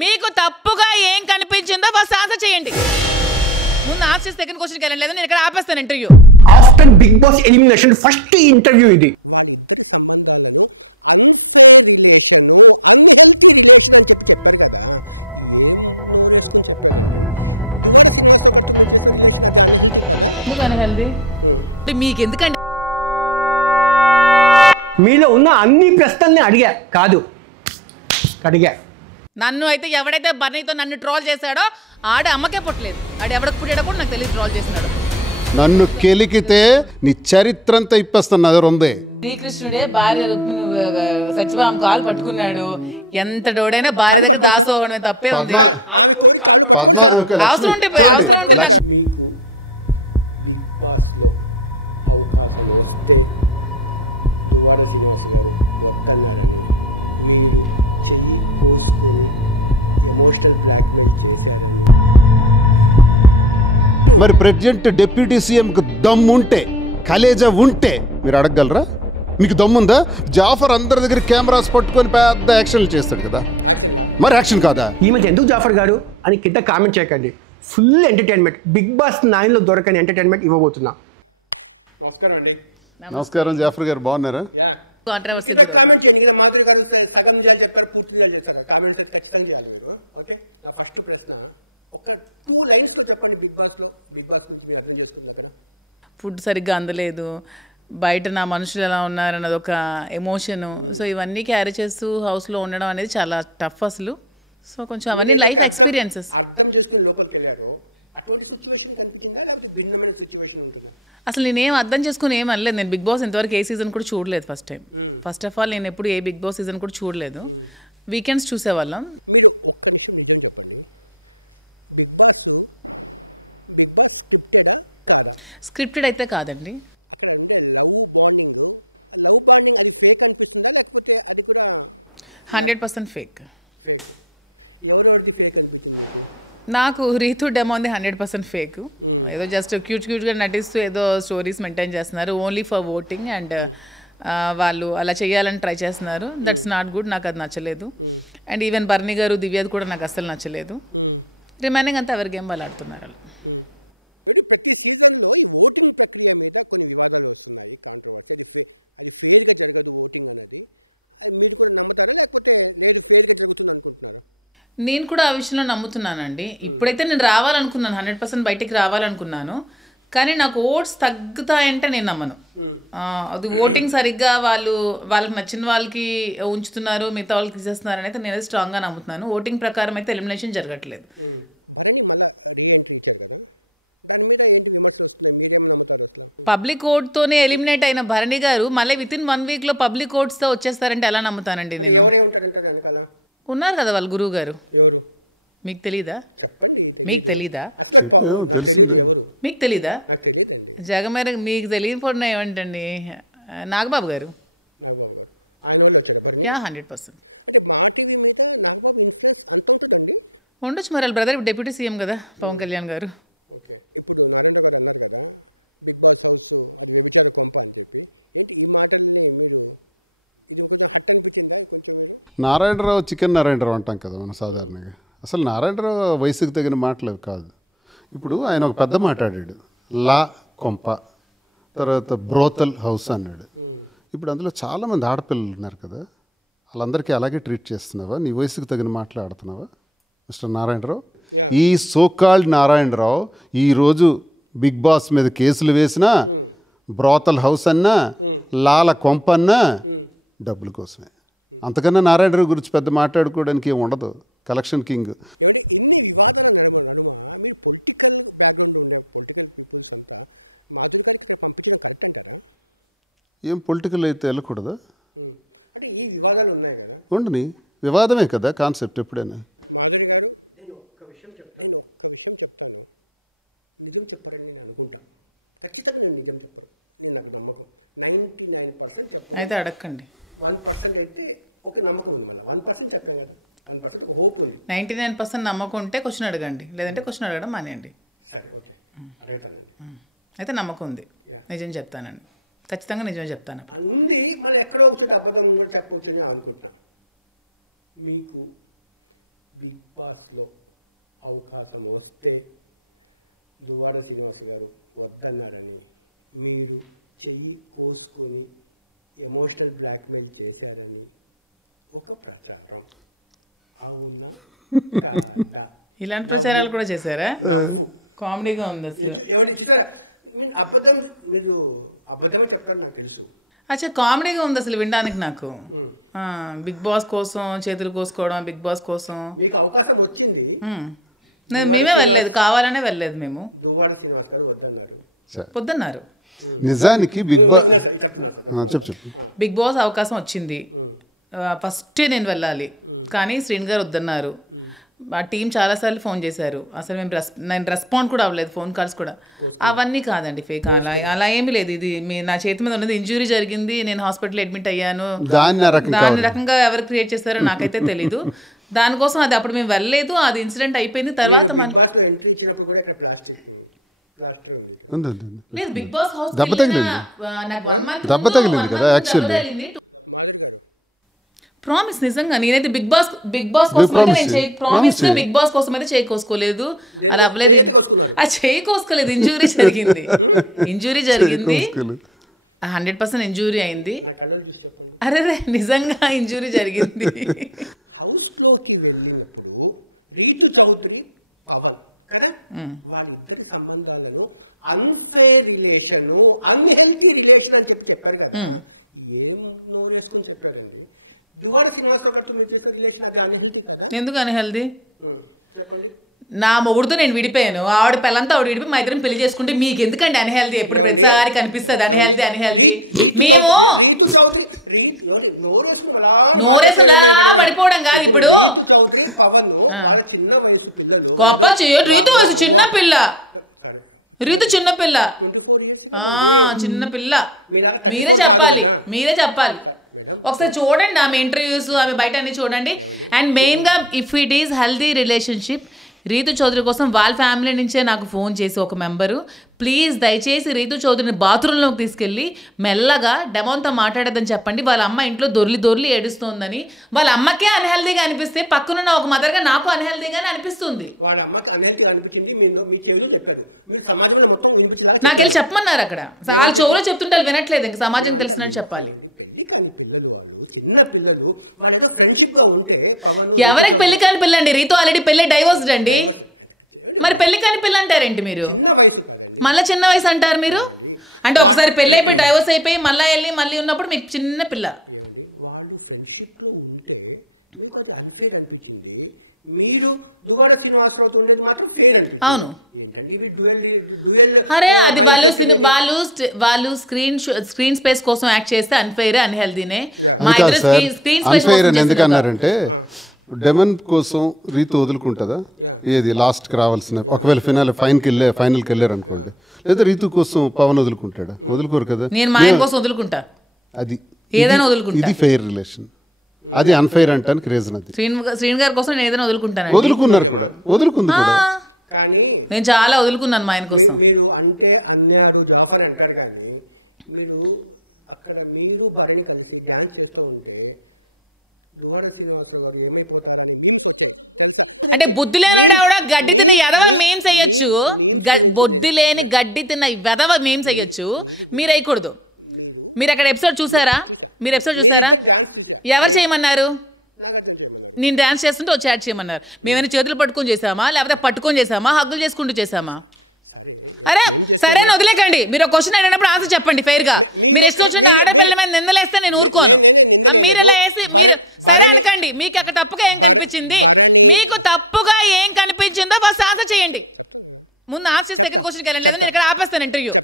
మీకు తప్పుగా ఏం కనిపించిందో ఫస్ట్ ఆన్సర్ చేయండి. ముందు ఆన్సర్ సెకండ్ క్వశ్చన్కి వెళ్ళండి, లేదా నేను ఇక్కడ ఆపేస్తాను interview. After Bigg Boss elimination first interview ఇది. మీకు ఎందుకండి మీలో ఉన్న అన్ని ప్రశ్నల్ని అడిగా. నన్ను అయితే ఎవడైతే బర్నీతో నన్ను ట్రోల్ చేశాడో ఆడ అమ్మకే పుట్టలేదు. ఆడ ఎవరికి పుట్టాడో కూడా నాకు తెలియదు ట్రోల్ చేసినాడు. నన్ను కెలికితే నీ చరిత్రంతా ఇప్పేస్తున్నా ఉంది. శ్రీకృష్ణుడే భార్య సత్యభామ కాలు పట్టుకున్నాడు. ఎంత డోడైనా భార్య దగ్గర దాసోవడమే తప్పే ఉంది. అవసరం ఉంటే మరి ప్రెసిడెంట్ డిప్యూటీ సీఎంకి దమ్ముంటే కలేజా ఉంటే మీరు అడగగలరా? మీకు దమ్ముందా? జాఫర్ అందరి దగ్గర కెమెరాస్ పట్టుకొని పెద్ద యాక్షన్లు చేస్తాడు కదా, మరి యాక్షన్ కాదా? ఈ మధ్య ఎందుకు జాఫర్ గారు అని కింద కామెంట్ చేయకండి. ఫుల్ ఎంటర్టైన్మెంట్, బిగ్ బాస్ 9లో దొరకని ఎంటర్టైన్మెంట్ ఇవ్వబోతున్నా. నమస్కారం జాఫర్ గారు, బాగున్నారా? ఫుడ్ సరిగ్గా అందలేదు, బయట నా మనుషులు ఎలా ఉన్నారన్నది ఒక ఎమోషను. సో ఇవన్నీ క్యారీ చేస్తూ హౌస్లో ఉండడం అనేది చాలా టఫ్ అసలు. సో కొంచెం అవన్నీ లైఫ్ ఎక్స్పీరియన్సెస్. అసలు నేనేం అర్థం చేసుకుని ఏం అనలేదు. నేను బిగ్ బాస్ ఇంతవరకు ఏ సీజన్ కూడా చూడలేదు. ఫస్ట్ ఆఫ్ ఆల్ నేను ఎప్పుడు ఏ బిగ్ బాస్ సీజన్ కూడా చూడలేదు. వీకెండ్స్ చూసేవాళ్ళం. స్క్రిప్టెడ్ అయితే కాదండి. %100% ఫేక్. నాకు రీతు డెమో ఉంది 100% ఫేక్. ఏదో జస్ట్ క్యూట్గా నటిస్తూ ఏదో స్టోరీస్ మెయింటైన్ చేస్తున్నారు ఓన్లీ ఫర్ ఓటింగ్. అండ్ వాళ్ళు అలా చేయాలని ట్రై చేస్తున్నారు. That's not good. నాకు అది నచ్చలేదు. అండ్ ఈవెన్ బర్నీ గారు, దివ్యది కూడా నాకు అస్సలు నచ్చలేదు. రిమైనింగ్ అంతా ఎవరి గేమ్ వాళ్ళు ఆడుతున్నారు. వాళ్ళు నేను కూడా ఆ విషయంలో నమ్ముతున్నానండి. ఇప్పుడైతే నేను రావాలనుకున్నాను, 100% బయటికి రావాలనుకున్నాను. కానీ నాకు ఓట్స్ తగ్గుతాయంటే నేను నమ్మను. అది ఓటింగ్ సరిగ్గా వాళ్ళకి నచ్చిన వాళ్ళకి ఉంచుతున్నారు, మిగతా వాళ్ళకి తీసేస్తున్నారు అని అయితే నేను స్ట్రాంగ్గా నమ్ముతున్నాను. ఓటింగ్ ప్రకారం అయితే ఎలిమినేషన్ జరగట్లేదు. పబ్లిక్ ఓట్తోనే ఎలిమినేట్ అయిన భరణి గారు మళ్ళీ వితిన్ 1 వీక్లో పబ్లిక్ ఓట్స్తో వచ్చేస్తారంటే ఎలా నమ్ముతానండి నేను? ఉన్నారు కదా వాళ్ళ గురువు గారు. మీకు తెలీదా? మీకు తెలీదా? జగమేర మీకు తెలియకపోవడం ఏమంటండి? నాగబాబు గారు 100% ఉండొచ్చు. మరి వాళ్ళ బ్రదర్ డిప్యూటీ సీఎం కదా పవన్ కళ్యాణ్ గారు. నారాయణరావు చికెన్ నారాయణరావు అంటాం కదా మనం సాధారణంగా. అసలు నారాయణరావు వయసుకు తగిన మాటలు కాదు. ఇప్పుడు ఆయన ఒక పెద్ద మాట్లాడాడు, లా కొంప, తర్వాత బ్రోతల్ హౌస్ అన్నాడు. ఇప్పుడు అందులో చాలామంది ఆడపిల్లలు ఉన్నారు కదా, వాళ్ళందరికీ అలాగే ట్రీట్ చేస్తున్నావా? నీ వయసుకు తగిన మాటలు ఆడుతున్నావా మిస్టర్ నారాయణరావు? ఈ సోకాల్డ్ నారాయణరావు ఈరోజు బిగ్ బాస్ మీద కేసులు వేసినా, బ్రోతల్ హౌస్ అన్నా, లాల కొంప అన్నా డబ్బుల కోసమే. అంతకన్నా నారాయణరావు గురించి పెద్ద మాట్లాడుకోవడానికి ఏమి ఉండదు. Collection king. ఏం పొలిటికల్ అయితే వెళ్ళకూడదా? ఉండని వివాదమే కదా కాన్సెప్ట్ ఎప్పుడైనా. అయితే అడగండి. 99% నమ్మకం ఉంటే క్వశ్చన్ అడగండి, లేదంటే క్వశ్చన్ అడగడం మానేయండి. అయితే నమ్మకం ఉంది, నిజం చెప్తానండి, ఖచ్చితంగా నిజమే చెప్తాను. బిగ్ బాస్లో అవకాశం వస్తే దువ్వాడ శ్రీనివాస్ గారు వద్దన్నారని మీరు చెయ్యి కోసుకొని ఎమోషనల్ బ్లాక్మెయిల్ చేశారని ఒక ప్రచారం అవునా? ఇలాంటి ప్రచారాలు కూడా చేశారా? కామెడీగా ఉంది అసలు. అబద్ధం మీరు అబద్ధం చెప్తారు నాకు తెలుసు. అచ్చా, కామెడీగా ఉంది అసలు వినడానికి నాకు. బిగ్ బాస్ కోసం చేతులు కోసుకోవడం, బిగ్ బాస్ కోసం మీకు అవకాశం వచ్చింది, మేమే వెళ్ళలేదు, కావాలనే వెళ్ళలేదు మేము. దువ్వాడ శ్రీనివాస్ గారు వద్దన్నారు. పొద్దున్నారు. నిజానికి బిగ్ బాస్ చెప్పు. బిగ్ బాస్ అవకాశం వచ్చింది, ఫస్ట్ నేను వెళ్ళాలి, కానీ శ్రీని గారు వద్దన్నారు. ఆ టీం చాలాసార్లు ఫోన్ చేశారు, అసలు నేను రెస్పాండ్ కూడా అవ్వలేదు, ఫోన్ కాల్స్ కూడా. అవన్నీ కాదండి ఫేక్, అలా ఏమీ లేదు. ఇది నా చేతి మీద ఉన్నది, ఇంజురీ జరిగింది, నేను హాస్పిటల్ అడ్మిట్ అయ్యాను. దాని రకంగా ఎవరు క్రియేట్ చేస్తారో నాకైతే తెలీదు. దానికోసం అది అప్పుడు మేము వెళ్ళలేదు, అది ఇన్సిడెంట్ అయిపోయింది. తర్వాత లేదు, బిగ్ బాస్ హౌస్ దెబ్బ తగిలింది కదా యాక్చువల్లీ. ప్రామిస్, నిజంగా నేనైతే బిగ్ బాస్ కోసం అయితే బిగ్ బాస్ కోసం అయితే చేయి కోసుకోలేదు, అలా అవ్వలేదు. అది చేయి కోసుకోలేదు, ఇంజురీ జరిగింది 100% ఇంజురీ అయింది. అరే నిజంగా ఇంజురీ జరిగింది. ఎందుకు అన్హెల్దీ? నా మొగుడుతో నేను విడిపోయాను, ఆవిడ పిల్లంతా ఆవిడ విడిపోయి మా ఇద్దరం పెళ్లి చేసుకుంటే మీకు ఎందుకండి అన్హెల్దీ? ఎప్పుడు ప్రతిసారి కనిపిస్తుంది అన్హెల్దీ. మేము నోరేసలా పడిపోవడం కాదు. ఇప్పుడు గొప్ప రీతు వయసు చిన్నపిల్ల, మీరే చెప్పాలి. ఒకసారి చూడండి ఆమె ఇంటర్వ్యూస్, ఆమె బయట అన్ని చూడండి. అండ్ మెయిన్గా if it is healthy relationship, Ritu Chaudhary కోసం వాళ్ళ ఫ్యామిలీ నుంచే నాకు ఫోన్ చేసి ఒక మెంబరు, ప్లీజ్ దయచేసి రీతు చౌదరిని బాత్రూంలోకి తీసుకెళ్ళి మెల్లగా డెమోన్తో మాట్లాడేదని చెప్పండి. వాళ్ళ అమ్మ ఇంట్లో దొర్లి ఏడుస్తోందని. వాళ్ళ అమ్మకే అన్హెల్దీగా అనిపిస్తే పక్కనున్న ఒక మదర్గా నాకు అన్హెల్దీగానే అనిపిస్తుంది. నాకెళ్ళి చెప్పమన్నారు అక్కడ. వాళ్ళ చెవులో చెప్తుంటే వినట్లేదు, ఇంక సమాజం తెలిసినట్టు చెప్పాలి. ఎవరికి పెళ్లి కాని పిల్ల అండి? రీతు ఆల్రెడీ పెళ్లి డైవోర్స్డ్ అండి. మరి పెళ్లి కాని పిల్ల అంటారేంటి మీరు? మళ్ళీ చిన్న వయసు అంటారు మీరు. అంటే ఒకసారి పెళ్లి అయిపోయి డైవోర్స్ అయిపోయి మళ్ళీ ఉన్నప్పుడు మీకు చిన్న పిల్ల. అవును, అరే అది వాళ్ళు స్క్రీన్ స్పేస్ కోసం యాక్ట్ చేస్తే అన్ఫెయిర్, అన్హెల్దీనే. మా ఇద్దరు స్క్రీన్ స్పేస్ ఎందుకన్నారంటే డెమన్ కోసం రీతు వదులుకుంటుందా? ఏది లాస్ట్కి రావాల్సిన, ఒకవేళ ఫైనల్కి వెళ్ళారు అనుకోండి, లేదా రీతు కోసం పవన్ వదులుకుంటాడా? వదులుకోరు కదా. నేను మా ఆయన కోసం వదులుకుంటా, అది ఏదైనా వదులుకుంటా. ఇది ఫెయిర్ రిలేషన్, అది అన్ఫెయిర్ అంటానికి రీజన్ అది. శ్రీని గారి కోసం నేను ఏదైనా వదులుకుంటాను. వదులుకున్నారు కూడా, వదులుకుంది కూడా. నేను చాలా వదులుకున్నాను మా ఆయన కోసం. అంటే బుద్ధి లేనాడు ఆవిడ గడ్డి తిన్న ఎదవ మేం చెయ్యొచ్చు, బొద్ది లేని గడ్డి తిన్న వెదవ మేం చెయ్యొచ్చు, మీరు అయ్యకూడదు. మీరు అక్కడ ఎపిసోడ్ చూసారా? ఎవరు చేయమన్నారు? నేను డాన్స్ చేస్తుంటే వచ్చి యాడ్ చేయమన్నారు. మేమైనా చేతులు పట్టుకొని చేసామా, లేకపోతే పట్టుకొని చేసామా, హగ్గులు చేసుకుంటూ చేసామా? అరే సరే వదిలేకండి. మీరు ఒక క్వశ్చన్ అడిగినప్పుడు ఆన్సర్ చెప్పండి ఫెయిర్గా. మీరు ఇష్టం వచ్చిన ఆడపిల్ల మీద నిందలేస్తే నేను ఊరుకోను. మీరు ఇలా వేసి మీరు సరే అనకండి. మీకు అక్కడ తప్పుగా ఏం కనిపించింది, ఫస్ట్ ఆన్సర్ చేయండి. ముందు ఆన్సర్ సెకండ్ క్వశ్చన్కి వెళ్ళండి, లేదా నేను ఇక్కడ ఆపేస్తాను ఇంటర్వ్యూ.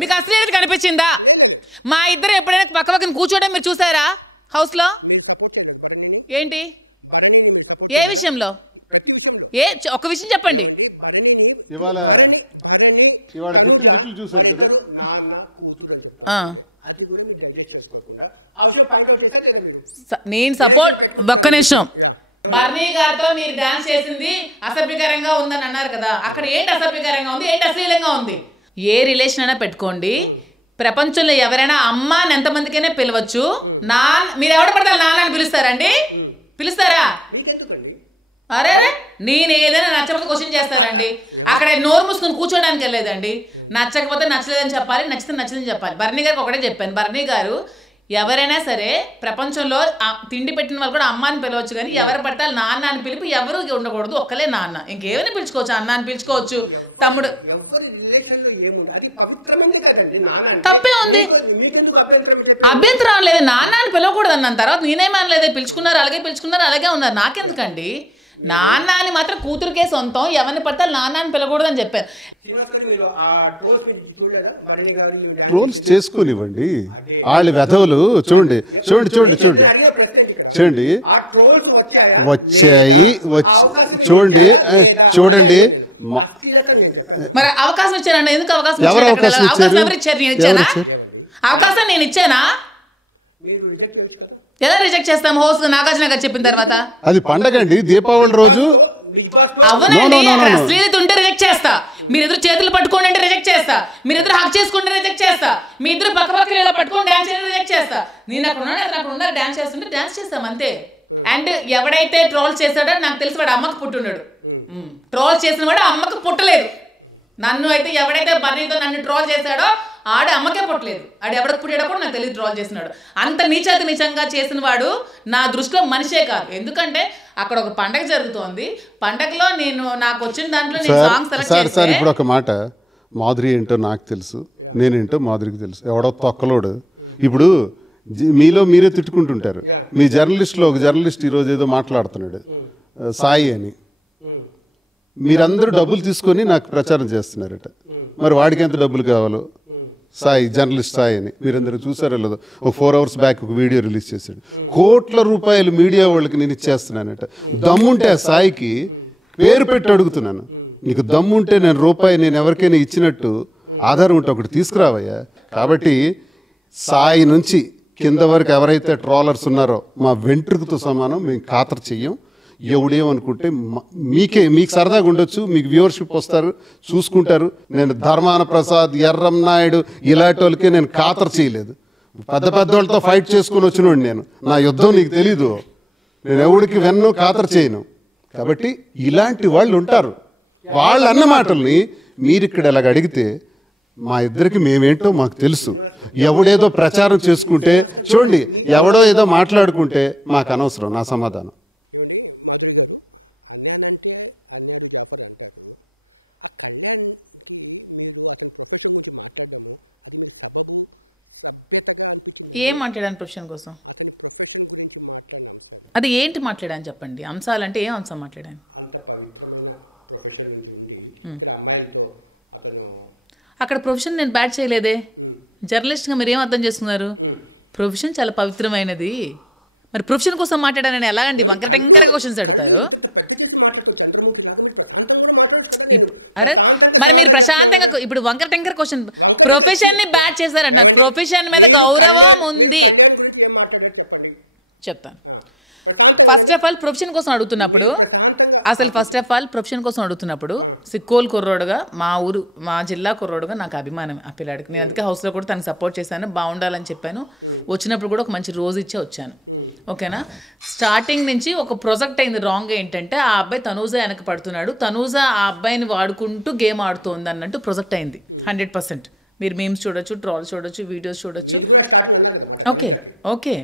మీకు అశ్లీలత కనిపించిందా? మా ఇద్దరు ఎప్పుడైనా పక్కన కూర్చోవడం మీరు చూసారా హౌస్లో? ఏంటి, ఏ విషయంలో? ఒక విషయం చెప్పండి. ఇవాళ తిట్లు చూసారు కదా. నేను సపోర్ట్. ఒక్క నిమిషం. బర్నీ గారితో మీరు డాన్స్ చేసింది అసభ్యకరంగా ఉందని అన్నారు కదా, అక్కడ ఏంటి అసభ్యకరంగా ఉంది, ఏంటి అశ్లీలంగా ఉంది? ఏ రిలేషన్ అయినా పెట్టుకోండి, ప్రపంచంలో ఎవరైనా అమ్మ అని ఎంతమందికైనా పిలవచ్చు. మీరు ఎవడ పడతారు నాన్న అని పిలుస్తారండి? పిలుస్తారా? అరే నేను ఏదైనా నచ్చకపోతే క్వశ్చన్ చేస్తానండి. అక్కడ నోరు మూసుకొని కూర్చోడానికి వెళ్ళలేదండి. నచ్చకపోతే నచ్చలేదని చెప్పాలి, నచ్చితే నచ్చలేదని చెప్పాలి. బర్నీ గారికి ఒకటే చెప్పాను, బర్నీ గారు ఎవరైనా సరే ప్రపంచంలో తిండి పెట్టిన వాళ్ళు కూడా అమ్మ అని పిలవచ్చు, కానీ ఎవరు పడితే నాన్న అని పిలిపి ఎవరు ఉండకూడదు, ఒక్కలే నాన్న. ఇంకేమైనా పిలుచుకోవచ్చు, అన్న అని పిలుచుకోవచ్చు, తమ్ముడు. తప్పే ఉంది, అభ్యంతరం లేదు. నాన్న అని పిలవకూడదు అన్న తర్వాత నేనేమనలేదే, పిలుచుకున్నారు అలాగే పిలుచుకున్నారు అలాగే ఉన్నారు, నాకెందుకండి. నాన్న అని మాత్రం కూతురికే సొంతం, ఎవరిని పడితే నాన్న అని పిలవకూడదని చెప్పారు. ట్రోల్స్ చేసుకోనివ్వండి, వాళ్ళ వెధవులు. చూడండి చూడండి చూడండి చూడండి చూడండి వచ్చాయి చూడండి చూడండి. మరి అవకాశం ఇచ్చారండి, ఎందుకు అవకాశం ఎవరు అవకాశం ఇచ్చారు? ఎవరు ఇచ్చారు? నేను ఇచ్చానా అవకాశం? నేను ఇచ్చానా? ఎలా రిజెక్ట్ చేస్తాం? హోస్ట్ నాగార్జున గారు చెప్పిన తర్వాత అది పండగ అండి, దీపావళి రోజు. అవునండి, అశ్లీలత ఉంటే రిజెక్ట్ చేస్తా. మీరిద్దరు చేతులు పట్టుకోండి అంటే రిజెక్ట్ చేస్తా, మీరిద్దరు హక్ చేసుకుంటే రిజెక్ట్ చేస్తా, మీ ఇద్దరు పక్క పక్కన ఇలా పట్టుకొని డాన్స్ చేయడం రిజెక్ట్ చేస్తా. నేను అక్కడ ఉన్నాను, అక్కడ ఉన్నారు, డాన్స్ చేస్తుంటే డాన్స్ చేస్తాం అంతే. అండ్ ఎవడైతే ట్రోల్ చేశాడో నాకు తెలిసి వాడు అమ్మకు పుట్టున్నాడు. ట్రోల్ చేసిన వాడు అమ్మకు పుట్టలేదు. నన్ను అయితే ఎవడైతే బర్నీతో నన్ను ట్రోల్ చేశాడో ఆడ అమ్మకే పుట్టలేదు. ఆడు ఎవడకు పుట్టేటప్పుడు నాకు తెలియదు ట్రోల్ చేసినాడు. అంత నీచాతి నీచంగా చేసిన వాడు నా దృష్టిలో మనిషే కాదు. ఎందుకంటే అక్కడ ఒక పండగ జరుగుతోంది, పండగలో నేను నాకు వచ్చిన దాంట్లో నేను సాంగ్స్ సెలెక్ట్ చేస్తే. సార్ ఇప్పుడు ఒక మాట, మాధురి ఏంటో నాకు తెలుసు, నేనేంటో మాధురికి తెలుసు. ఎవడో తొక్కలోడు ఇప్పుడు మీలో మీరే తిట్టుకుంటుంటారు. మీ జర్నలిస్ట్లో ఒక జర్నలిస్ట్ ఈరోజు ఏదో మాట్లాడుతున్నాడు సాయి అని, మీరందరూ డబ్బులు తీసుకొని నాకు ప్రచారం చేస్తున్నారట. మరి వాడికి ఎంత డబ్బులు కావాలో, సాయి జర్నలిస్ట్ సాయి అని మీరందరూ చూసారో లేదో, ఒక 4 hours బ్యాక్ ఒక వీడియో రిలీజ్ చేశాడు. కోట్ల రూపాయలు మీడియా వాళ్ళకి నేను ఇచ్చేస్తున్నానట. దమ్ముంటే ఆ సాయికి పేరు పెట్టి అడుగుతున్నాను, నీకు దమ్ముంటే నేను రూపాయి నేను ఎవరికైనా ఇచ్చినట్టు ఆధారం ఉంటే ఒకటి తీసుకురావయ్యా. కాబట్టి సాయి నుంచి కింద వరకు ఎవరైతే ట్రోలర్స్ ఉన్నారో మా వెంట్రుకతో సమానం, మేము ఖాతరు చెయ్యం. ఎవడేమనుకుంటే మీకు సరదాగా ఉండొచ్చు, మీకు వ్యూవర్షిప్ వస్తారు, చూసుకుంటారు. నేను ధర్మాన ప్రసాద్, ఎర్రం నాయుడు ఇలాంటి వాళ్ళకి నేను ఖాతరు చేయలేదు. పెద్ద వాళ్ళతో ఫైట్ చేసుకుని వచ్చినోడు నేను. నా యుద్ధం నీకు తెలీదు, నేను ఎవడికి వెన్ను ఖాతరు చేయను. కాబట్టి ఇలాంటి వాళ్ళు ఉంటారు. వాళ్ళు అన్న మాటల్ని మీరు ఇక్కడ ఎలాగ అడిగితే మా ఇద్దరికి మేమేంటో మాకు తెలుసు. ఎవడేదో ప్రచారం చేసుకుంటే చూడండి, ఎవడో ఏదో మాట్లాడుకుంటే మాకు అనవసరం నా సమాధానం. ఏం మాట్లాడాను ప్రొఫెషన్ కోసం? అది ఏంటి మాట్లాడాను చెప్పండి. అంశాలంటే ఏం అంశం మాట్లాడాను? అక్కడ ప్రొఫెషన్ నేను బ్యాట్ చేయలేదే. జర్నలిస్ట్గా మీరు ఏం అర్థం చేస్తున్నారు? ప్రొఫెషన్ చాలా పవిత్రమైనది. మరి ప్రొఫెషన్ కోసం మాట్లాడానని ఎలాగండి వంకర టెంకరగా క్వశ్చన్స్ అడుగుతారు? అరే మరి మీరు ప్రశాంతంగా ఇప్పుడు వంకర టెంకర్ క్వశ్చన్, ప్రొఫెషన్ ని బ్యాట్ చేశారన్నారు. ప్రొఫెషన్ మీద గౌరవం ఉంది చెప్తాను. ఫస్ట్ ఆఫ్ ఆల్ ప్రొఫెషన్ కోసం అడుగుతున్నప్పుడు సిక్కోల్ కుర్రోడుగా, మా జిల్లా కుర్రోడుగా నాకు అభిమానం ఆ పిల్లాడికి. నేను అందుకే హౌస్లో కూడా తనకు సపోర్ట్ చేశాను, బాగుండాలని చెప్పాను. వచ్చినప్పుడు కూడా ఒక మంచి రోజు ఇచ్చే వచ్చాను. ఓకేనా? స్టార్టింగ్ నుంచి ఒక ప్రొజెక్ట్ అయింది రాంగ్. ఏంటంటే ఆ అబ్బాయి తనూజ వెనక పడుతున్నాడు, తనూజ ఆ అబ్బాయిని వాడుకుంటూ గేమ్ ఆడుతోంది అన్నట్టు ప్రొజెక్ట్ అయింది. 100% మీరు మీమ్స్ చూడొచ్చు, ట్రోల్స్ చూడొచ్చు, వీడియోస్ చూడొచ్చు. ఓకే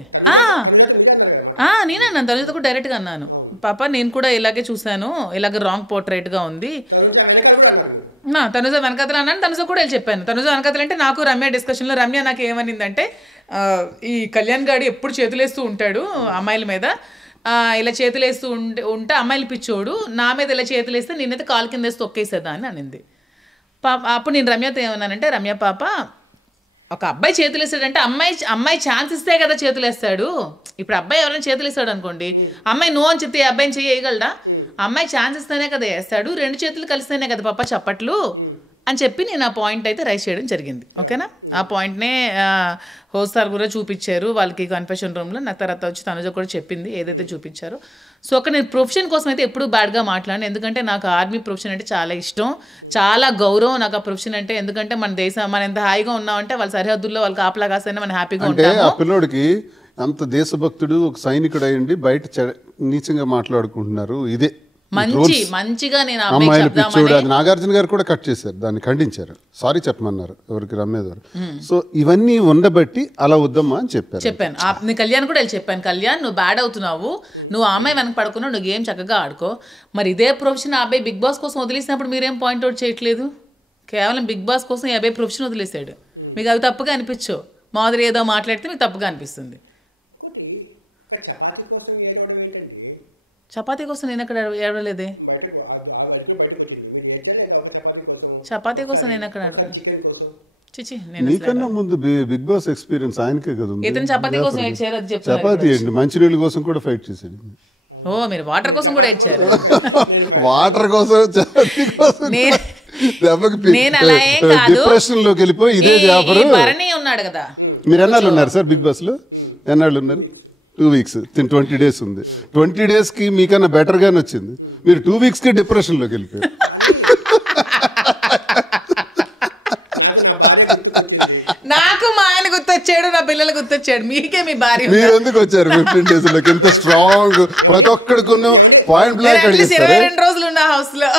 నేనన్నాను, తనుజతో కూడా డైరెక్ట్గా అన్నాను, పాప నేను కూడా ఇలాగే చూశాను, ఇలాగే రాంగ్ పోర్ట్రైట్గా ఉంది. తనుజ వెనకతలు అన్నాను. తనుజ కూడా వెళ్ళి చెప్పాను. తనుజ వెనకతలు అంటే నాకు రమ్య డిస్కషన్లో రమ్య నాకు ఏమనిందంటే, ఈ కళ్యాణ్ గాడు ఎప్పుడు చేతులేస్తూ ఉంటాడు అమ్మాయిల మీద, ఇలా చేతులేస్తూ ఉంటే అమ్మాయిలు పిచ్చోడు, నా మీద ఇలా చేతులేస్తే నేనైతే కాలు కింద వేసి తొక్కేసేదా అని అనింది. అప్పుడు నేను రమ్యతో ఏమన్నానంటే, రమ్య పాప, ఒక అబ్బాయి చేతులు వేస్తాడంటే అమ్మాయి ఛాన్స్ ఇస్తే కదా చేతులు వేస్తాడు. ఇప్పుడు అబ్బాయి ఎవరైనా చేతులు వేస్తాడు అనుకోండి, అమ్మాయి నో అని చెప్తే అబ్బాయిని చేయగలడా? అమ్మాయి ఛాన్స్ ఇస్తేనే కదా వేస్తాడు, 2 చేతులు కలిస్తేనే కదా పాప చప్పట్లు అని చెప్పి నేను ఆ పాయింట్ అయితే రైజ్ చేయడం జరిగింది. ఓకేనా? ఆ పాయింట్నే హోస్ట్ సార్ కూడా చూపించారు వాళ్ళకి కన్ఫెషన్ రూమ్లో. నాకు తర్వాత వచ్చి తనుజ కూడా చెప్పింది ఏదైతే చూపించారో. సో అక్కడ నేను ప్రొఫెషన్ కోసం అయితే ఎప్పుడూ బ్యాడ్గా మాట్లాడాను. ఎందుకంటే నాకు ఆర్మీ ప్రొఫెషన్ అంటే చాలా ఇష్టం, చాలా గౌరవం నాకు ఆ ప్రొఫెషన్ అంటే. ఎందుకంటే మన ఎంత హాయిగా ఉన్నామంటే వాళ్ళ సరిహద్దుల్లో వాళ్ళకి ఆపలా కాస్తేనే మనం హ్యాపీగా ఉంటాము. ఆ పిల్లోడికి అంత దేశభక్తుడు, ఒక సైనికుడు అయ్యండి బయట నీచంగా మాట్లాడుకుంటున్నారు. ఇదే మంచిగా నేను అమ్మాయిలు పిచ్చోడు, అది నాగార్జున గారు కూడా కట్ చేశారు, దాన్ని ఖండించారు, సారీ చెప్పమన్నారు ఎవరికి, రమ్మేదారు. సో ఇవన్నీ ఉండబట్టి అలా వద్దమ్మా అని చెప్పాను. నీ కళ్యాణ్ కూడా వెళ్ళి చెప్పాను, కళ్యాణ్ నువ్వు బ్యాడ్ అవుతున్నావు, నువ్వు ఆ అమ్మాయి వెనక పడుకున్నావు, నువ్వు గేమ్ చక్కగా ఆడుకో. మరి ఇదే ప్రొఫెషన్ ఆ అబ్బాయి బిగ్ బాస్ కోసం వదిలేసినప్పుడు మీరేం పాయింట్అవుట్ చేయట్లేదు? కేవలం బిగ్ బాస్ కోసం ఈ అబ్బాయి ప్రొఫెషన్ వదిలేసాడు, మీకు అవి తప్పుగా అనిపించు, మాదిరి ఏదో మాట్లాడితే మీకు తప్పుగా అనిపిస్తుంది. చపాతీ కోసం నేను అక్కడ ఏడవలేదే, చపాతీ కోసం నేను అక్కడ చిచి. నీకన్నా ముందు బిగ్ బాస్ ఎక్స్పీరియన్స్ ఆయనకే కదా. ఇతను చపాతీ కోసం ఏడ్చారు, అది చెప్తాను. చపాతీ ఏంటి, మంచినీళ్ళ కోసం కూడా ఫైట్ చేశాడు. ఓ మీరు వాటర్ కోసం కూడా ఏడ్చారు. వాటర్ కోసం, చపాతీ కోసం. నేను అలా ఏం కాదు, డిప్రెషన్ లోకి వెళ్ళిపోయి ఇదే జాఫర్. భరణి ఉన్నాడు కదా. మీరు ఎన్నాళ్ళు ఉన్నారు సార్ బిగ్ బాస్ లో? ఎన్నాళ్ళు ఉన్నారు? 2 weeks. 20 days ఉంది. 20 days కి మీకన్నా బెటర్ గానే వచ్చింది. మీరు 2 weeks కి డిప్రెషన్ లోకి వెళ్ళిపోయారు. నాకు మా ఆయన గుర్తొచ్చాడు, నా పిల్లలు గుర్తొచ్చాడు, మీకే మీ భార్య. మీరు ఎందుకు వచ్చారు 15 days లోకి? ఇంత స్ట్రాంగ్, ప్రతి ఒక్కడికి పాయింట్ బ్లాక్ అడిగిస్తారు. 22 రోజులు ఉన్న హౌస్ లో.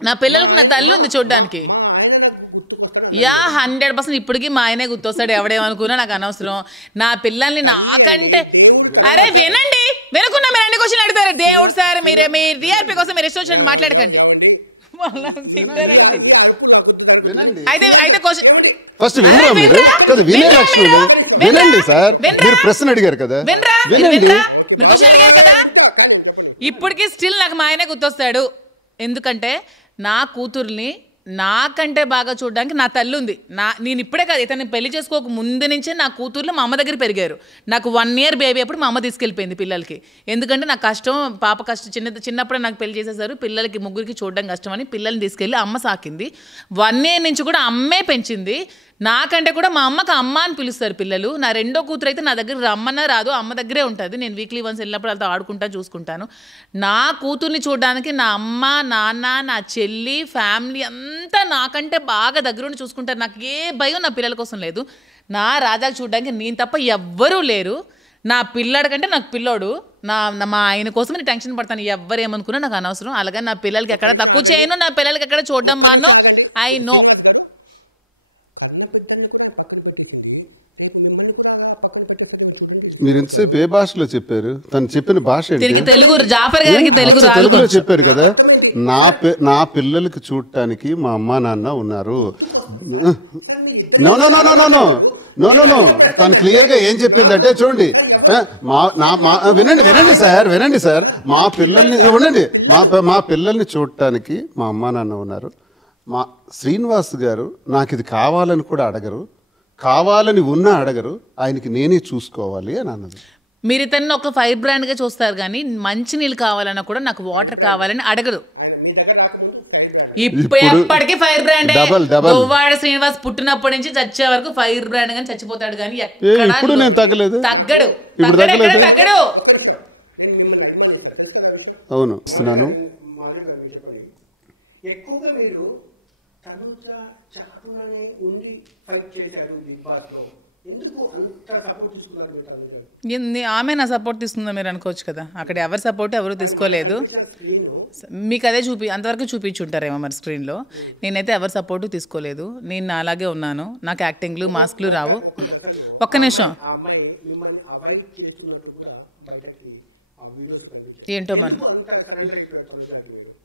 నా పిల్లలకు నా తల్లి ఉంది చూడ్డానికి. 100% ఇప్పటికీ మా ఆయనే గుర్తొస్తాడు, ఎవడేమనుకున్నా నాకు అనవసరం. నా పిల్లల్ని నాకంటే, అరే వినండి, వినకుండా మీరు అన్ని క్వశ్చన్ అడుగుతారు. దేవుడు సార్ మీరే మీ టీఆర్పీ కోసం మీరు ఇష్టం వచ్చినట్టు మాట్లాడకండి. అయితే ఫస్ట్ వినండి సార్, మీరు ప్రశ్న అడిగారు కదా, వినండి. మీరు క్వశ్చన్ అడిగారు కదా. ఇప్పటికీ స్టిల్ నాకు మా ఆయనే గుర్తొస్తాడు. ఎందుకంటే నా కూతుర్ని నాకంటే బాగా చూడడానికి నా తల్లి ఉంది. నేను ఇప్పుడే కాదు, ఇతన్ని పెళ్లి చేసుకోక ముందు నుంచే నా కూతుర్లు మా అమ్మ దగ్గర పెరిగారు. నాకు 1 year బేబీ అప్పుడు మా అమ్మ తీసుకెళ్ళిపోయింది పిల్లలకి. ఎందుకంటే నాకు కష్టం, పాప కష్టం, చిన్నప్పుడే నాకు పెళ్లి చేసేసారు. పిల్లలకి ముగ్గురికి చూడడం కష్టం అని పిల్లల్ని తీసుకెళ్ళి అమ్మ సాకింది. 1 year నుంచి కూడా అమ్మే పెంచింది. నాకంటే కూడా మా అమ్మకి అమ్మ అని పిలుస్తారు పిల్లలు. నా రెండో కూతురు అయితే నా దగ్గర రమ్మన్నా రాదు, అమ్మ దగ్గరే ఉంటుంది. నేను వీక్లీ వన్స్ వెళ్ళినప్పుడు వాళ్ళతో ఆడుకుంటా, చూసుకుంటాను. నా కూతుర్ని చూడడానికి నా అమ్మ, నాన్న, నా చెల్లి, ఫ్యామిలీ అంతా నాకంటే బాగా దగ్గరుండి చూసుకుంటారు. నాకు ఏ భయం నా పిల్లల కోసం లేదు. నా రాజాకి చూడడానికి నేను తప్ప ఎవ్వరూ లేరు. నా పిల్లాడి కంటే నాకు పిల్లోడు. మా ఆయన కోసం నేను టెన్షన్ పడతాను. ఎవ్వరు ఏమనుకున్నా నాకు అనవసరం. అలాగే నా పిల్లలకి ఎక్కడ తక్కువ చేయను, నా పిల్లలకి ఎక్కడ చూడడం మానో. I know. మీరు ఎంతసేపు ఏ భాషలో చెప్పారు? తను చెప్పిన భాష తెలుగు. జాఫర్ గారికి తెలుగులో చెప్పారు కదా. నా పిల్లలకి చూడటానికి మా అమ్మా నాన్న ఉన్నారు. No no no no no no no no no తను క్లియర్ గా ఏం చెప్పిందంటే, చూడండి, వినండి సార్, మా పిల్లల్ని ఉండండి, మా పిల్లల్ని చూడటానికి మా అమ్మా నాన్న ఉన్నారు. మా శ్రీనివాస్ గారు నాకు ఇది కావాలని కూడా అడగరు, కావాలని ఉన్నా అడగరు, ఆయనకి నేనే చూసుకోవాలి అని అన్నది. మీరు ఇతన్ని ఒక ఫైర్ బ్రాండ్ గా చూస్తారు కానీ మంచి నీళ్ళు కావాలన్నా కూడా నాకు వాటర్ కావాలని అడగరు. ఎప్పటికీ ఫైర్ బ్రాండ్. దువ్వాడ శ్రీనివాస్ పుట్టినప్పటి నుంచి చచ్చే వరకు ఫైర్ బ్రాండ్ గాని చచ్చిపోతాడు కానీ తగ్గడు. తగ్గడు. అవును ఇస్తున్నాను. ఆమె నా సపోర్ట్ తీసుకుందా మీరు అనుకోవచ్చు కదా. అక్కడ ఎవరి సపోర్ట్ ఎవరు తీసుకోలేదు. మీకు అదే అంతవరకు చూపించుంటారేమో మరి స్క్రీన్లో. నేనైతే ఎవరి సపోర్టు తీసుకోలేదు. నేను అలాగే ఉన్నాను. నాకు యాక్టింగ్లు మాస్క్లు రావు. ఒక్క నిమిషం. ఏంటో మనం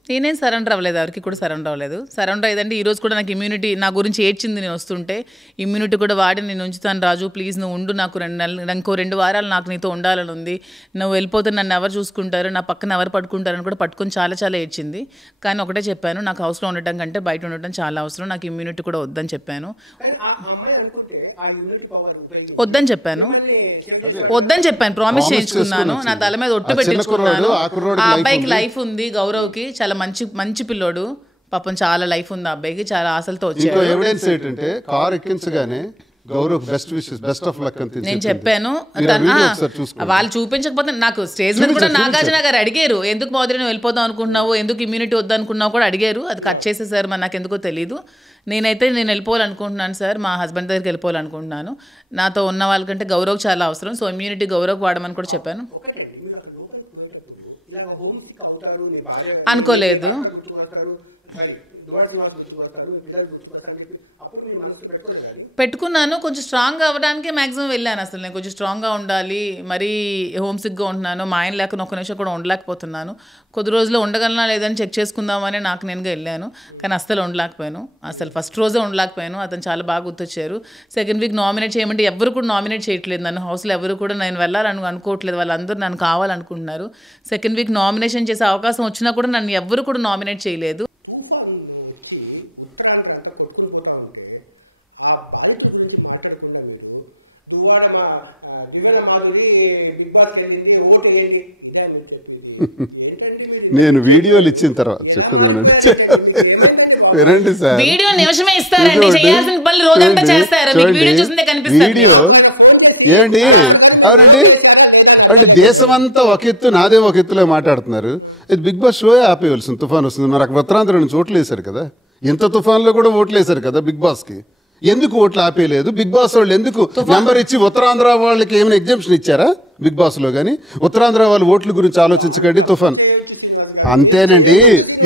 నేనేం సరెండర్ అవ్వలేదు, ఎవరికి కూడా సరెండర్ అవ్వలేదు. సరెండర్ అయ్యేదంటే ఈరోజు కూడా నాకు ఇమ్యూనిటీ నా గురించి ఏడ్చింది. నేను వస్తుంటే ఇమ్యూనిటీ కూడా వాడి నేను ఉంచుతాను రాజు, ప్లీజ్ నువ్వు ఉండు, నాకు 2 నెలలు, ఇంకో 2 వారాలు నాకు నీతో ఉండాలని ఉంది, నువ్వు వెళ్ళిపోతే నన్ను ఎవరు చూసుకుంటారు, నా పక్కన ఎవరు పట్టుకుంటారని కూడా పట్టుకొని చాలా ఏడ్చింది. కానీ ఒకటే చెప్పాను, నాకు హౌస్లో ఉండటం కంటే బయట ఉండటం చాలా అవసరం, నాకు ఇమ్యూనిటీ కూడా వద్దని చెప్పాను. ప్రామిస్ చేయించుకున్నాను, నా తల మీద ఒట్టు పెట్టించుకున్నాను. ఆ అబ్బాయికి లైఫ్ ఉంది, గౌరవ్కి చాలా మంచి పిల్లోడు, పాపం చాలా లైఫ్ ఉంది ఆ అబ్బాయికి, చాలా ఆశలతో వచ్చాడు. ఎవిడెన్స్ ఏంటంటే కార్ ఎక్కించగానే Gaurav best wishes, best of luck అని నేను చెప్పాను. వాళ్ళు చూపించకపోతే నాకు స్టేజ్ మీద కూడా నాగార్జున గారు అడిగారు, ఎందుకు మోదీ నువ్వు వెళ్ళిపోదాం అనుకుంటున్నావు, ఎందుకు ఇమ్యూనిటీ వద్దనుకున్నావు కూడా అడిగారు. అది కట్ చేసేసారు, మరి నాకు ఎందుకో తెలియదు. నేను వెళ్ళిపోవాలనుకుంటున్నాను సార్, మా హస్బెండ్ దగ్గరికి వెళ్ళిపోవాలనుకుంటున్నాను. నాతో ఉన్న వాళ్ళకంటే గౌరవ్ చాలా అవసరం, సో ఇమ్యూనిటీ గౌరవ్ వాడమని కూడా చెప్పాను. అనుకోలేదు. పెట్టుకున్నాను, కొంచెం స్ట్రాంగ్ అవ్వడానికి మ్యాక్సిమం వెళ్ళాను. అసలు నేను కొంచెం స్ట్రాంగ్గా ఉండాలి, మరీ హోమ్ సిక్గా ఉంటున్నాను, మా ఆయన లేకుండా ఒక్క నిమిషం కూడా ఉండలేకపోతున్నాను. కొద్ది రోజుల్లో ఉండగలనా లేదని చెక్ చేసుకుందామని నాకు నేనుగా వెళ్ళాను, కానీ అస్సలు ఉండలేకపోయాను. అసలు ఫస్ట్ రోజే ఉండలేకపోయాను. అతను చాలా బాగా గుర్తొచ్చారు. సెకండ్ వీక్ నామినేట్ చేయమంటే ఎవరు కూడా నామినేట్ చేయట్లేదు నన్ను. హౌస్లో ఎవరు కూడా నేను వెళ్ళాలని అనుకోవట్లేదు, వాళ్ళందరూ నన్ను కావాలనుకుంటున్నారు. సెకండ్ వీక్ నామినేషన్ చేసే అవకాశం వచ్చినా కూడా నన్ను ఎవరు కూడా నామినేట్ చేయలేదు. నేను వీడియోలు ఇచ్చిన తర్వాత చెప్తున్నానండి. వినండి సార్, వీడియో నిమిషమే ఇస్తారండి, చేయాల్సిన పనులు రోజంతా చేస్తారు. వీడియో చూస్తుంటే కనిపిస్తుంది. వీడియో ఏమండి? అవునండి, అంటే దేశం అంతా ఒక ఎత్తు, నాదే ఒక ఎత్తులో మాట్లాడుతున్నారు. ఇది బిగ్ బాస్ షో ఆపేయవలసింది, తుఫాన్ వస్తుంది. మరి అక్కడ ఉత్తరాంధ్ర నుంచి ఓట్లు వేశారు కదా, ఇంత తుఫాన్లో కూడా ఓట్లు వేశారు కదా బిగ్ బాస్కి. ఎందుకు ఓట్లు ఆపేయలేదు? బిగ్ బాస్ వాళ్ళు ఎందుకు నెంబర్ ఇచ్చి ఉత్తరాంధ్ర వాళ్ళకి ఏమైనా ఎగ్జామ్షన్ ఇచ్చారా బిగ్ బాస్లో? కానీ ఉత్తరాంధ్ర వాళ్ళ ఓట్ల గురించి ఆలోచించకండి. తుఫాన్ అంతేనండి,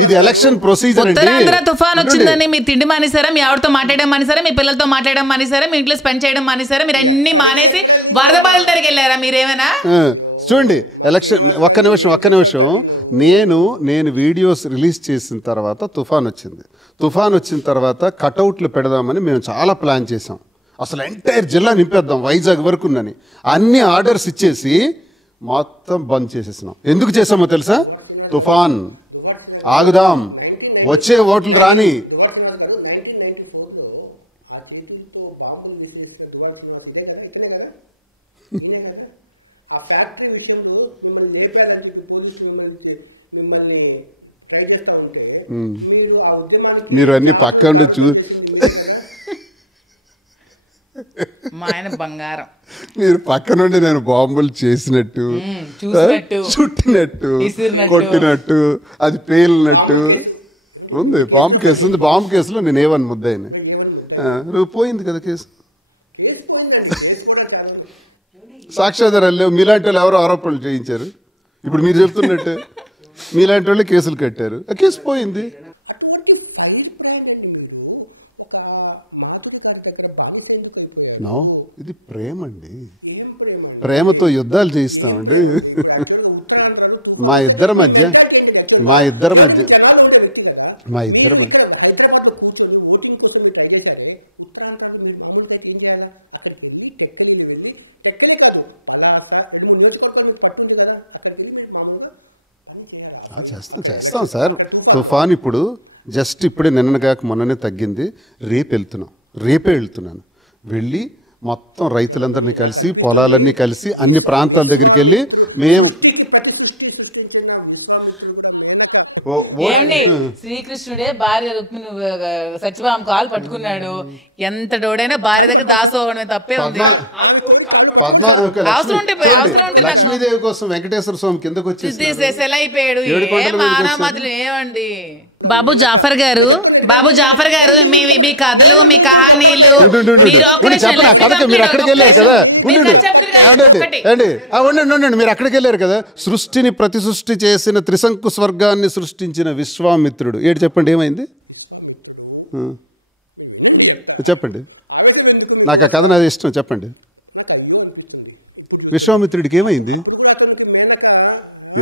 ఇది ఎలక్షన్ ప్రొసీజర్. ఉత్తరాంధ్ర తుఫాన్ వచ్చిందని మీరు తిండి మానేసారా, మీ ఆవిడతో మాట్లాడడం మానేసారా, మీ పిల్లలతో మాట్లాడడం మానేసారా, మీ ఇంట్లో స్పెండ్ చేయడం మానేసారా? మీరు అన్ని మానేసి వరద బాధల దగ్గరికి వెళ్ళారా మీరేమైనా? చూడండి, ఎలక్షన్ ఒక్క నిమిషం నేను వీడియోస్ రిలీజ్ చేసిన తర్వాత తుఫాన్ వచ్చిన తర్వాత కటౌట్లు పెడదామని మేము చాలా ప్లాన్ చేసాం. అసలు ఎంటైర్ జిల్లా నింపేద్దాం వైజాగ్ వరకునని అన్ని ఆర్డర్స్ ఇచ్చేసి మొత్తం బంద్ చేసేసినాం. ఎందుకు చేసామో తెలుసా? తుఫాన్ ఆగుదాం, వచ్చే ఓట్లు రాని. మీరు అన్ని పక్క మా ఆయన బంగారం. మీరు పక్క నుండి నేను బాంబులు చేసినట్టు, చుట్టినట్టు, కొట్టినట్టు, అది పేలినట్టు ఉంది. బాంబు కేసు ఉంది. బాంబు కేసులో నేను ఏమని ముద్దాయిని పోయింది కదా కేసు. సాక్ష్యాధారాలు లేవు. మీలాంటి వాళ్ళు ఎవరో ఆరోపణలు చేయించారు. ఇప్పుడు మీరు చెప్తున్నట్టు మీలాంటి వాళ్ళు కేసులు కట్టారు, ఆ కేసు పోయింది. ఇది ప్రేమ అండి, ప్రేమతో యుద్ధాలు చేయిస్తామండి. మా ఇద్దరి మధ్య చేస్తాం సార్. తుఫాన్ ఇప్పుడు జస్ట్ ఇప్పుడే నిన్నగాక మొన్ననే తగ్గింది. రేపే వెళ్తున్నాను. వెళ్ళి మొత్తం రైతులందరినీ కలిసి, పొలాలన్నీ కలిసి, అన్ని ప్రాంతాల దగ్గరికి వెళ్ళి మేము శ్రీకృష్ణుడే భార్య రుక్మిణి సత్యభామ కాలు పట్టుకున్నాడు. ఎంత డోడైనా భార్య దగ్గర దాసోవడమే తప్పే ఉంది. లక్ష్మీదేవి కోసం వెంకటేశ్వర స్వామి కిందకు వచ్చేసి అయిపోయాడు. ఏమండి బాబు జాఫర్ గారు, మీ కథలు, మీ కహానీలు మీరు అక్కడికి వెళ్ళారు కదా, మీరు అక్కడికి వెళ్ళారు కదా. సృష్టిని ప్రతి సృష్టి చేసిన, త్రిశంకు స్వర్గాన్ని సృష్టించిన విశ్వామిత్రుడు ఏడు చెప్పండి, ఏమైంది చెప్పండి. నాకు ఆ కథ నాది ఇష్టం, చెప్పండి. విశ్వామిత్రుడికి ఏమైంది?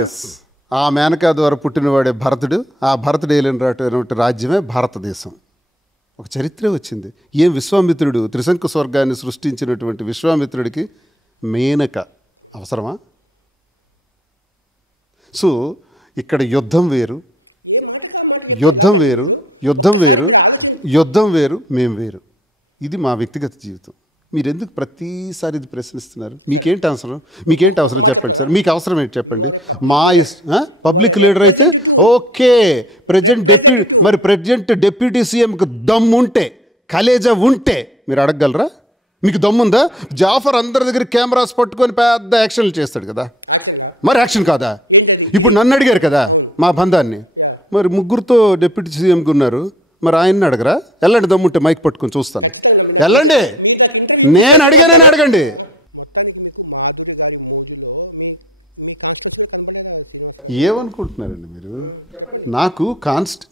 ఎస్, ఆ మేనకా ద్వారా పుట్టినవాడే భరతుడు. ఆ భరతుడు ఏలినటువంటి రాజ్యమే భారతదేశం. ఒక చరిత్ర వచ్చింది. ఏం విశ్వామిత్రుడు త్రిశంకు స్వర్గాన్ని సృష్టించినటువంటి విశ్వామిత్రుడికి మేనక అవసరమా? సో ఇక్కడ యుద్ధం వేరు, మేము వేరు. ఇది మా వ్యక్తిగత జీవితం. మీరెందుకు ప్రతిసారి ఇది ప్రశ్నిస్తున్నారు? మీకేంటి అవసరం చెప్పండి సార్. మీకు అవసరం ఏంటి చెప్పండి. పబ్లిక్ లీడర్ అయితే ఓకే, ప్రెజెంట్ డిప్యూటీ సీఎంకి దమ్ము ఉంటే, కలేజా ఉంటే మీరు అడగగలరా? మీకు దమ్ముందా? జాఫర్ అందరి దగ్గర కెమెరాస్ పట్టుకొని పెద్ద యాక్షన్లు చేస్తాడు కదా, మరి యాక్షన్ కాదా? ఇప్పుడు నన్ను అడిగారు కదా మా బంధాన్ని, మరి ముగ్గురుతో డిప్యూటీ సీఎంగా ఉన్నారు, మరి ఆయన్ని అడగరా? వెళ్ళండి, దమ్ముంటే మైక్ పట్టుకొని చూస్తాను, వెళ్ళండి, నేను అడిగానని అడగండి. ఏమనుకుంటున్నారండి మీరు? నాకు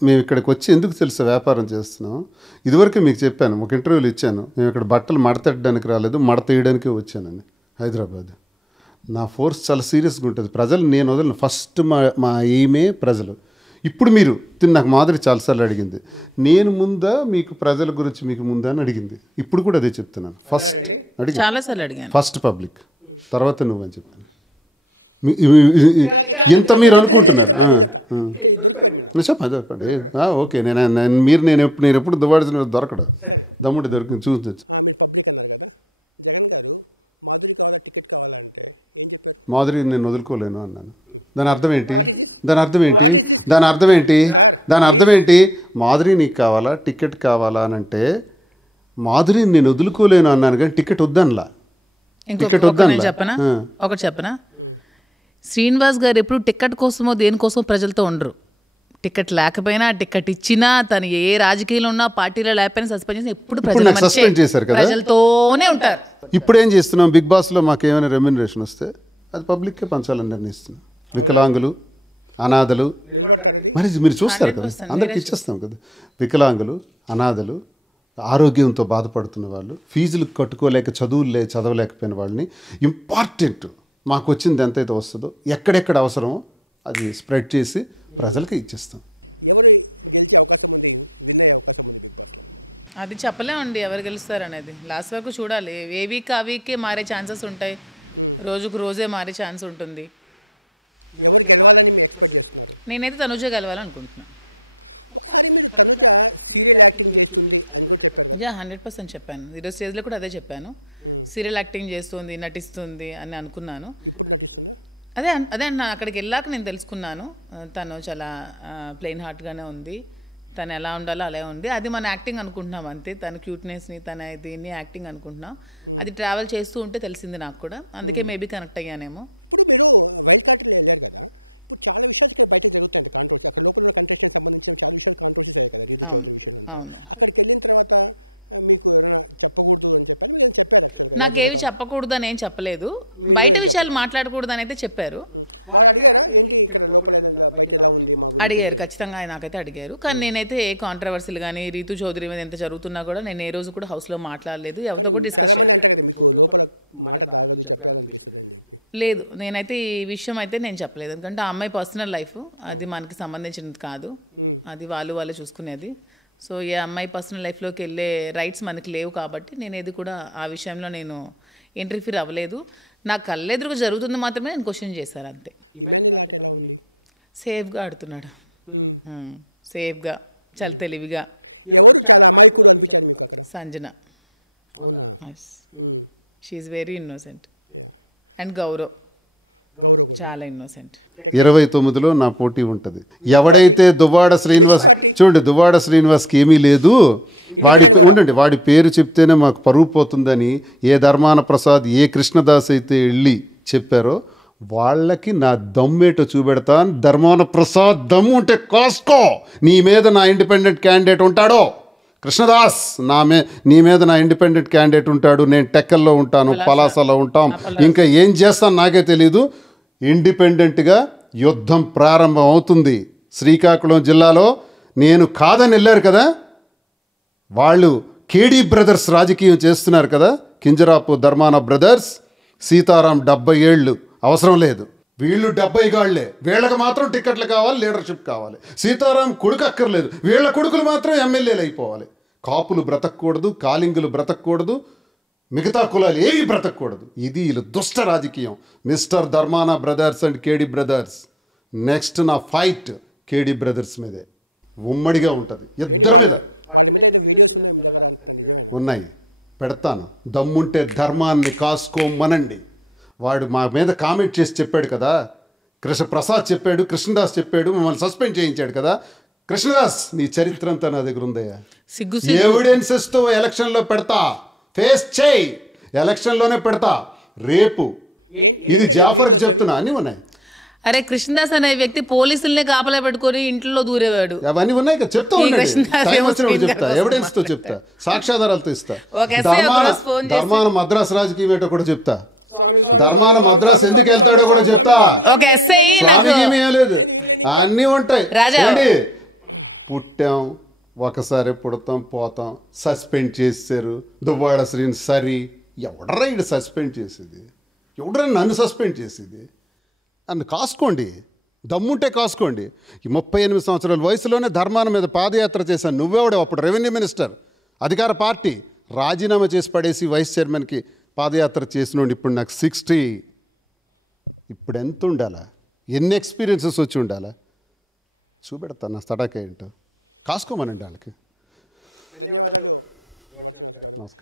మేము ఇక్కడికి వచ్చి ఎందుకు తెలుసా వ్యాపారం చేస్తున్నాం? ఇదివరకే మీకు చెప్పాను, ఒక ఇంటర్వ్యూలు ఇచ్చాను, మేము ఇక్కడ బట్టలు మడతెట్టడానికి రాలేదు, మడత వేయడానికే వచ్చానని. హైదరాబాద్ నా ఫోర్స్ చాలా సీరియస్గా ఉంటుంది. ప్రజలు నేను వదిలిన ఫస్ట్ మా ఎయిమే ప్రజలు. ఇప్పుడు మీరు నాకు మాదిరి చాలాసార్లు అడిగింది, నేను ముందా మీకు ప్రజల గురించి మీకు ముందా అని అడిగింది. ఇప్పుడు కూడా అదే చెప్తున్నాను, ఫస్ట్ చాలాసార్లు అడిగాను, ఫస్ట్ పబ్లిక్, తర్వాత నువ్వు అని చెప్పాను. ఇంత మీరు అనుకుంటున్నారు. చెప్పండి, ఓకే. నేను ఎప్పుడు దువ్వాడిన దొరకడు, దమ్ముడి దొరికింది చూసొచ్చు. మాదిరి నేను వదులుకోలేను అన్నాను. దాని అర్థం ఏంటి? దాని అర్థం ఏంటి? మాదిరి నీకు కావాలా, టికెట్ కావాలా అని అంటే, మాదిరిని నేను వదులుకోలేను అన్నాను కానీ టికెట్ వద్దనలా. టికెట్ వద్దనలా. ఒకటి చెప్పనా, శ్రీనివాస్ గారు ఎప్పుడు టికెట్ కోసమో దేనికోసమో ప్రజలతో ఉండరు. టికెట్ లేకపోయినా, టికెట్ ఇచ్చినా, తను ఏ రాజకీయాలు ఉన్నా, పార్టీలో లేకపోయినా సస్పెండ్ చేసిన ఎప్పుడు సస్పెండ్ చేశారు కదా, ప్రజలతోనే ఉంటారు. ఇప్పుడు ఏం చేస్తున్నాం, బిగ్ బాస్లో మాకు ఏమైనా రెమ్యునరేషన్ వస్తే అది పబ్లిక్కే పంచాలని నిర్ణయిస్తున్నాం. వికలాంగులు, అనాథలు, మరి మీరు చూస్తారు కదా, అందరికి ఇచ్చేస్తాం కదా. వికలాంగులు, అనాథలు, ఆరోగ్యంతో బాధపడుతున్న వాళ్ళు, ఫీజులు కట్టుకోలేక చదవలేకపోయిన వాళ్ళని, ఇంపార్టెంట్ మాకు వచ్చింది ఎంతైతే వస్తుందో ఎక్కడెక్కడ అవసరమో అది స్ప్రెడ్ చేసి ప్రజలకి ఇచ్చేస్తాం. అది చెప్పలేమండి ఎవరు గెలుస్తారు అనేది, లాస్ట్ వరకు చూడాలి. ఏ వీక్ ఆ వీకే మారే ఛాన్సెస్ ఉంటాయి, రోజుకు రోజే మారే ఛాన్స్ ఉంటుంది. నేనైతే తనుజ గెలవాలనుకుంటున్నాను. 100% చెప్పాను, ఈరోజు స్టేజ్లో కూడా అదే చెప్పాను. సీరియల్ యాక్టింగ్ చేస్తుంది, నటిస్తుంది అని అనుకున్నాను. అదే అన్న అక్కడికి వెళ్ళాక నేను తెలుసుకున్నాను, తను చాలా ప్లెయిన్ హార్ట్గానే ఉంది, తను ఎలా ఉండాలో అలా ఉంది. అది మన యాక్టింగ్ అనుకుంటున్నాం అంతే, తన క్యూట్నెస్ని, తన దీన్ని యాక్టింగ్ అనుకుంటున్నాం. అది ట్రావెల్ చేస్తూ ఉంటే తెలిసింది నాకు కూడా, అందుకే మేబీ కనెక్ట్ అయ్యానేమో. అవును అవును, నాకేవి చెప్పకూడదు అని ఏం చెప్పలేదు, బయట విషయాలు మాట్లాడకూడదు అని అయితే చెప్పారు. అడిగారు ఖచ్చితంగా, నాకైతే అడిగారు. కానీ నేనైతే ఏ కాంట్రవర్సీలు కానీ, రీతు చౌదరి మీద ఎంత జరుగుతున్నా కూడా నేను ఏ రోజు కూడా హౌస్లో మాట్లాడలేదు, ఎవరితో కూడా డిస్కస్ చేయలేదు. లేదు, నేనైతే ఈ విషయం అయితే నేను చెప్పలేదు, ఎందుకంటే ఆ అమ్మాయి పర్సనల్ లైఫ్, అది మనకి సంబంధించినది కాదు, అది వాళ్ళే చూసుకునేది. సో ఈ అమ్మాయి పర్సనల్ లైఫ్లోకి వెళ్ళే రైట్స్ మనకి లేవు కాబట్టి నేను ఏది కూడా ఆ విషయంలో నేను ఇంటర్ఫీర్ అవ్వలేదు. నాకు కళ్ళెదురుగా జరుగుతుంది మాత్రమే నేను క్వశ్చన్ చేశాను అంతే. సేఫ్గా ఆడుతున్నాడు, సేఫ్గా, చాలా తెలివిగా. Sanjana, she is very innocent. And Gaurav చాలా ఇన్నోసెంట్. 29లో నా పోటీ ఉంటుంది. ఎవడైతే దువ్వాడ శ్రీనివాస్, చూడండి దువ్వాడ శ్రీనివాస్కి ఏమీ లేదు, వాడి పేరు చెప్తేనే మాకు పరువు పోతుందని ఏ ధర్మాన ప్రసాద్, ఏ కృష్ణదాస్ అయితే వెళ్ళి చెప్పారో వాళ్ళకి నా దమ్మేటో చూపెడతాను. ధర్మాన ప్రసాద్ దమ్ము ఉంటే కాసుకో, నీ మీద నా ఇండిపెండెంట్ క్యాండిడేట్ ఉంటాడో. కృష్ణదాస్, నీ మీద నా ఇండిపెండెంట్ క్యాండిడేట్ ఉంటాడు, నేను టెక్కల్లో ఉంటాను, పలాసలో ఉంటాం, ఇంకా ఏం చేస్తాను నాకే తెలీదు. ఇండిపెండెంట్గా యుద్ధం ప్రారంభం అవుతుంది. శ్రీకాకుళం జిల్లాలో నేను కాదని వెళ్ళారు కదా, వాళ్ళు కేడీ బ్రదర్స్ రాజకీయం చేస్తున్నారు కదా, కింజరాపు ధర్మాన బ్రదర్స్, సీతారాం 70 ఏళ్ళు అవసరం లేదు, వీళ్ళు 70 గాళ్లే, వీళ్ళకి మాత్రం టికెట్లు కావాలి, లీడర్షిప్ కావాలి. సీతారాం కొడుకు అక్కర్లేదు, వీళ్ళ కొడుకులు మాత్రం ఎమ్మెల్యేలు అయిపోవాలి. కాపులు బ్రతకూడదు, కాలింగులు బ్రతకూడదు, మిగతా కులాలు ఏవి బ్రతకూడదు. ఇది వీళ్ళు దుష్ట రాజకీయం. Mister Dharmana brothers and KD brothers, next నా ఫైట్ కేడీ బ్రదర్స్ మీదే, ఉమ్మడిగా ఉంటుంది, ఇద్దరి మీద ఉన్నాయి, పెడతాను. దమ్ముంటే ధర్మాన్ని కాసుకోమనండి. వాడు మా మీద కామెంట్ చేసి చెప్పాడు కదా, ప్రసాద్ చెప్పాడు, కృష్ణదాస్ చెప్పాడు, మమ్మల్ని సస్పెండ్ చేయించాడు కదా. కృష్ణదాస్, నీ చరిత్ర అంతా నా దగ్గర ఉందయ్యా, ఎవిడెన్సెస్తో ఎలక్షన్లో పెడతా, ఫేస్ చేయి, ఎలక్షన్లోనే పెడతా రేపు. ఇది జాఫర్కి చెప్తున్నా, అన్నీ ఉన్నాయి. అరే కృష్ణదాస్ అనే వ్యక్తి పోలీసుల్నే కాపలా పెట్టుకొని ఇంట్లో దూరేవాడు. అవన్నీ ఉన్నాయి కదా, చెప్తా ఈ ఉండండి. కృష్ణదాస్ టైం ఏమో వచ్చినప్పుడు screen చెప్తా, కోసం ఎవిడెన్స్ తో చెప్తా, సాక్ష్యాధారాలతో ఇస్తా. ఒక essay ఒక రోజు phone చేసి- ధర్మాన మద్రాస్ రాజకీయం ఏంటో కూడా చెప్తా. ధర్మాన మద్రాస్ ఎందుకు వెళ్తాడో కూడా చెప్తా. ఒక ఎస్ఐ నాకు స్వామికి ఏం లేదు, అన్నీ ఉంటాయి. రాజా. ఏంటి? పుట్టాం, ఒకసారి పుడతాం పోతాం, సస్పెండ్ చేశారు దువ్వాడ శ్రీని. సరి ఎవడరా ఇడు సస్పెండ్ చేసేది? ఎవడరా నన్ను సస్పెండ్ చేసేది? నన్ను కాసుకోండి, దమ్ముంటే కాసుకోండి. ఈ 38 సంవత్సరాల వయసులోనే ధర్మాన మీద పాదయాత్ర చేశాను. నువ్వెవడే అప్పుడు రెవెన్యూ మినిస్టర్, అధికార పార్టీ, రాజీనామా చేసి పడేసి వైస్ చైర్మన్కి పాదయాత్ర చేసినోండి. ఇప్పుడు నాకు 60. ఇప్పుడు ఎంత ఉండాలా, ఎన్ని ఎక్స్పీరియన్సెస్ వచ్చి ఉండాలా? చూపెడతా నా తడాక ఏంటో, కాసుకోమనండి వాళ్ళకి. నమస్కారం.